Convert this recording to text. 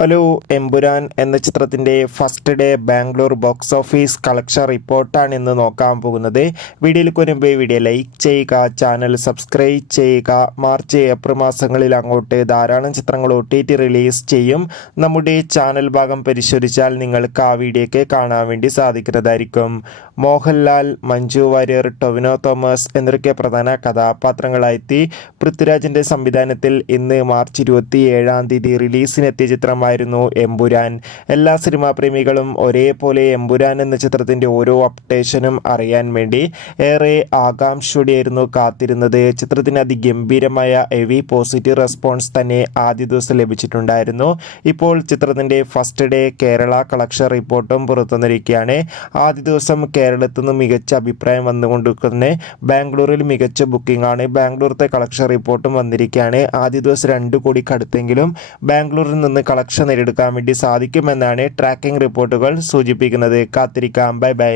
Hello Empuraan എന്ന ചിത്രത്തിൻ്റെ first day Bangalore box office collection റിപ്പോർട്ടാണ് ഇന്ന് നോക്കാൻ പോകുന്നത്. വീഡിയോയിലേക്ക് വരുമ്പോൾ വീഡിയോ ലൈക്ക് ചെയ്യുക, ചാനൽ സബ്സ്ക്രൈബ് ചെയ്യുക. മാർച്ച് ഏപ്രിൽ മാസങ്ങളിൽ അങ്ങോട്ട് ധാരാളം ചിത്രങ്ങൾ OTT റിലീസ് ചെയ്യും. നമ്മുടെ ചാനൽ ഭാഗം പരിശോധിച്ചാൽ നിങ്ങൾക്ക് ആ വീഡിയോയ്ക്ക് കാണാൻ വേണ്ടി സാധിക്കുന്നതായിരിക്കും. മോഹൻലാൽ, മഞ്ജു വാര്യർ, ടൊവിനോ തോമസ് എന്നൊക്കെ പ്രധാന കഥാപാത്രങ്ങളായെത്തി പൃഥ്വിരാജിൻ്റെ സംവിധാനത്തിൽ ഇന്ന് മാർച്ച് 27 റിലീസിനെത്തിയ ചിത്രമായിരുന്നു എമ്പുരാൻ. എല്ലാ സിനിമാ പ്രേമികളും ഒരേപോലെ എമ്പുരാൻ എന്ന ചിത്രത്തിൻ്റെ ഓരോ അപ്ഡേഷനും അറിയാൻ വേണ്ടി ഏറെ ആകാംക്ഷയോടെയായിരുന്നു കാത്തിരുന്നത്. ചിത്രത്തിന് അതിഗംഭീരമായ ഹെവി പോസിറ്റീവ് റെസ്പോൺസ് തന്നെ ആദ്യ ദിവസം ലഭിച്ചിട്ടുണ്ടായിരുന്നു. ഇപ്പോൾ ചിത്രത്തിൻ്റെ ഫസ്റ്റ് ഡേ കേരള കളക്ഷൻ റിപ്പോർട്ടും പുറത്തുവന്നിരിക്കുകയാണ്. ആദ്യ ദിവസം കേരളത്തിൽ നിന്ന് മികച്ച അഭിപ്രായം വന്നുകൊണ്ടിരിക്കുന്നത് ബാംഗ്ലൂരിൽ മികച്ച ബുക്കിംഗ് ആണ്. ബാംഗ്ലൂരത്തെ കളക്ഷൻ റിപ്പോർട്ടും വന്നിരിക്കുകയാണ്. ആദ്യ ദിവസം 2 കോടിക്ക് അടുത്തെങ്കിലും ബാംഗ്ലൂരിൽ നിന്ന് കളക്ഷൻ നേടിയെടുക്കാൻ വേണ്ടി സാധിക്കുമെന്നാണ് ട്രാക്കിംഗ് റിപ്പോർട്ടുകൾ സൂചിപ്പിക്കുന്നത്. കാത്തിരിക്കാം. Bye bye.